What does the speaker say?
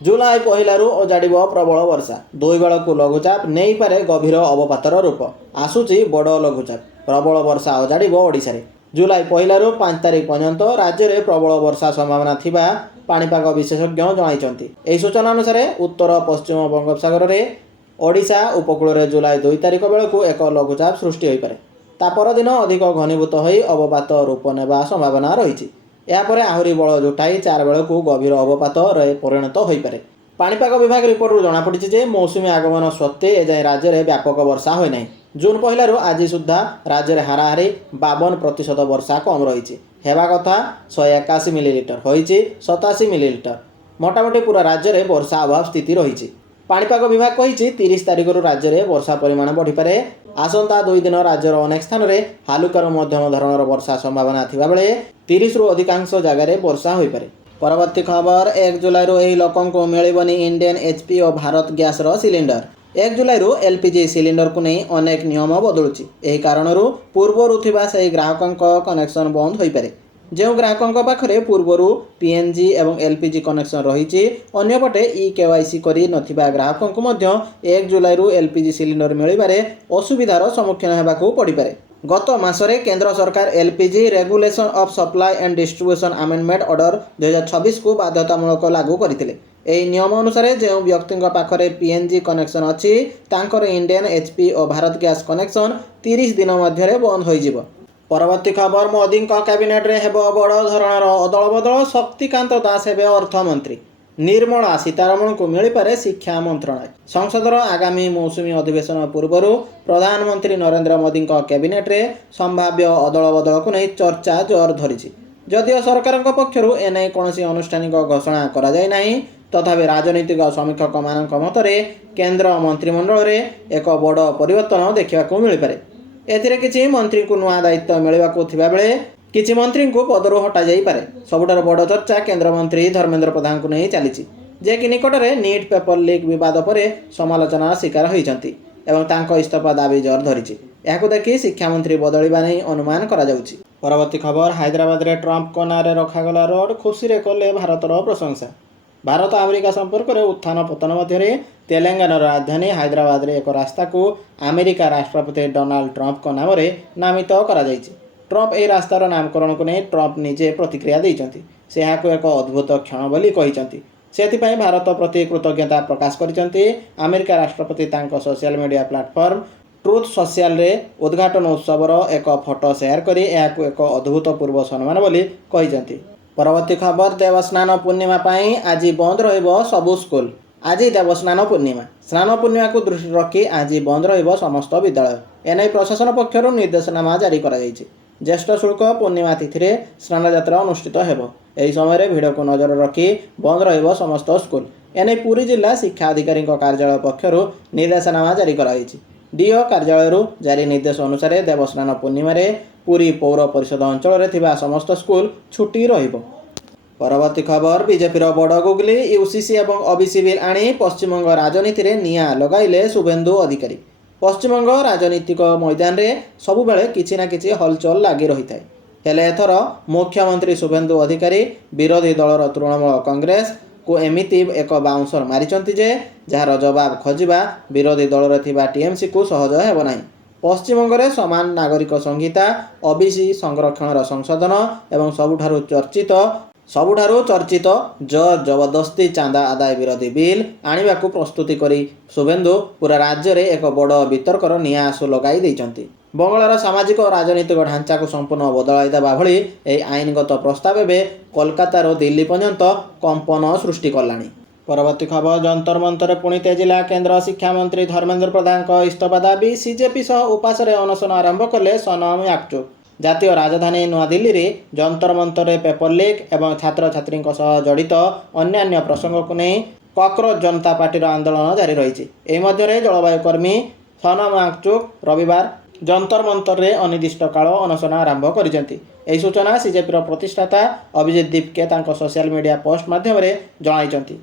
जुलाई पहिलारू अजाड़िब प्रबल वर्षा दुई बेलू लघुचाप नहीं पारे गभीर अवपातर रूप आसूची बड़ लघुचाप प्रबल वर्षा अजाड़िब ओडिशा रे। जुलाई पहिलारू 5 तारिख पर्यंत राज्य में प्रबल वर्षा संभावना थिबा पाणीपाग विशेषज्ञ जणाइछन्ति। एही सूचना अनुसार उत्तर पश्चिम बंगोपसागर में ओडिशा उपकूल में जुलाई 2 तारिख बेलू एक लघुचाप सृष्टि हो पारे। ता परदिन अधिक घनीभूत हो अवपात रूप नेबा संभावना रही। यापर आहरी बल जुटाई 4 बेलू गभीर अवपात परिणत हो पारे। पाणीपाग विभाग रिपोर्ट जमापड़ी जे मौसुमी आगमन सत्वे एजाए राज्य में व्यापक वर्षा होना। जून पहिलारू आज सुधा राज्य में हाराहारी 52% वर्षा कम रही हेबा कथा 181 मिलीलीटर होइछि 87 मिलीलीटर। मोटामोटी पूरा राज्य में वर्षा अभाव स्थिति रही। पाणीपाग विभाग कही 30 तारिख राज्य में वर्षा परिमाण बढ़ीपे। आसंता 2 दिन राज्यर अनेक स्थान में हालुकार मध्यम धरणर वर्षा संभावना थिबा बेले 30 रु अधिकांश जगार वर्षा हो पारे। परवर्ती खबर 1 जुलाई यही लोकों मिलबनी इंडियन एचपी और भारत गैस सिलिंडर। 1 जुलाई एलपीजी सिलिंडर को नहीं अनेक नियम बदलुची। एही कारणरू पूर्वरु थिबा से ग्राहकों कनेक्शन बंद हो पारे। जो ग्राहकों पाखरे पूर्वरु पीएनजी एवं एलपीजी कनेक्शन रही अन्यपटे केवाईसी करी नथिबा ग्राहकों को मध्य 1 जुलाई एलपीजी सिलिंडर मिलबारे असुविधार सम्मुखीन हेबाकू पड़ी पारे। गत मासरे केंद्र सरकार LPG regulation of supply and distribution amendment order 2026 को बाध्यतामूलक लागू करथिले। एही नियम अनुसार जो व्यक्ति पाखरे पीएनजी कनेक्शन अच्छी तांकर इंडियन एचपी और भारत गैस कनेक्शन 30 दिन मध्य बंद हो जिवो। परवर्ती खबर मोदी कैबिनेट रे हेब बड़ धरणर अदल बदल। शक्तिकांत दास हेबे अर्थमंत्री। निर्मला सीतारमण को मिल पारे शिक्षा मंत्रालय। संसदर आगामी मौसुमी अधिवेशन पूर्व प्रधानमंत्री नरेंद्र मोदी कैबिनेट रे संभाव्य अदल बदल को नहीं चर्चा जोर धरी। जदिव सरकार पक्षर एने कौन अनुष्ठानिक घोषणा करा जाय नाही तथापि राजनीतिक समीक्षक मानक मतरे केंद्र मंत्रिमंडल रे एक बड़ परिवर्तन देखा मिल पारे। एथिरे किछि मंत्री को नुआ दायित्व मिलवाको थिबा बेले किछि मंत्री को पदरु हटा जाई पारे। सबुठार बड़ चर्चा केंद्र मंत्री धर्मेंद्र प्रधान को नहीं चली जे कि निकटरे नीट पेपर लीक विवाद पर समालोचनार शिकार होइछन्ति एवं तांको इस्तीफा दाबी जोर धरिछि। याकू देखि शिक्षा मंत्री बदलिबा नै अनुमान करा जाउछि। परवर्ती खबर हैदराबाद रे ट्रंप को नारे रखागला रोड खुशी रे कले भारतर प्रशंसा। भारत अमेरिका संपर्क में उत्थान पतन मध्य तेलंगाना राजधानी हैदराबाद रे एक रास्ता को अमेरिका राष्ट्रपति डोनाल्ड ट्रंप को नाम नामित करा जायछि। ट्रंप ए रास्तार नामकरण को नहीं ट्रंप निजे प्रतिक्रिया देइछन्ति। से याकू एक अद्भुत क्षण बोली कहिछन्ति। सेथिपई भारत प्रति कृतज्ञता प्रकाश करिछन्ति। अमेरिका राष्ट्रपति तांको social media platform truth social रे उद्घाटन उत्सवर एक फोटो शेयर करी याकू एक अभूतपूर्व सम्मान बोली कहिछन्ति। परवर्ती खबर देवस्नान पूर्णिमा पाई आज बंद रहिबो सबु स्कूल। आज देवस्नान पूर्णिमा स्नान पूर्णिमा को दृष्टि रखी आज बंद रहिबो समस्त विद्यालय। एने प्रशासन पक्षर निर्देशनामा जारी करा जायछि। ज्येष्ठ शुल्क पूर्णिमा तिथि रे स्नान यात्रा अनुष्ठित हेबो। एही समय भिड़ को नजर रखी बंद रहिबो समस्त स्कूल। एने पुरी जिला शिक्षा अधिकारी कार्यालय पक्षर निर्देशनामा जारी करा जायछि। डीओ कार्यालय जारी निर्देश अनुसार देवस्नान पूर्णिमा रे पुरी पौर परिषद अंचल थिबा समस्त स्कूल छुट्टी रहिबो। परवर्ती खबर बीजेपी बड़ गुगली यूसीसी और ओबीसी बिल आनी पश्चिमबंग राजनीति रे निया लगाइले शुभेन्दु अधिकारी। पश्चिमबंग राजनीतिक मैदान रे सबु बेले किछि ना किछि हलचल लागी रही थाए। हेले एथर मुख्यमंत्री शुभेन्दु अधिकारी विरोधी दलर तृणमूल कांग्रेस को एमिति एक बाउंसर मारिचंती जे जार जवाब खोजिबा विरोधी दलर थिबा टीएमसी को सहज हेबो नाही। पश्चिमबंग रे समान नागरिक संहिता ओबीसी संरक्षण संशोधन एवं सबुठारु चर्चित जोर जबरदस्ती चांदा आदाय विरोधी बिल आनिबाकू प्रस्तुति करी शुभेन्दु पूरा राज्य रे एक बड़ वितर्कर निया आसु लगाई देइचंती। बंगालर सामाजिक और राजनीतिक ढांचा को संपूर्ण बदलाई देबा भली एही आईनगत प्रस्ताव एबे कोलकाता रो दिल्ली पर्यंत कंपन सृष्टि कलानी। परवर्ती खबर जंतर मंतर पुणी तेजिला। केंद्र शिक्षा मंत्री धर्मेंद्र प्रधान को इस्तीफा दाबी। सीजेपी सह उपास अनशन आरंभ कले सोनम वांगचुक। जातीय राजधानी नुआदिल्ली रे जंतर मंतर पेपर लीक एवं छात्र छात्री जड़ित अन्यान्य प्रसंग को नहीं कॉकरोच जनता पार्टी आंदोलन जारी रही। एही मध्य जलवायु कर्मी सोनम वांगचुक रविवार जंतर मंतर रे अनिर्दिष्ट काल अनशन आरंभ करिसेंति। एही सूचना सीजेपी प्रतिष्ठाता अभिजित दीपके तांको सोशल मीडिया पोस्ट माध्यम रे जणाइछंति।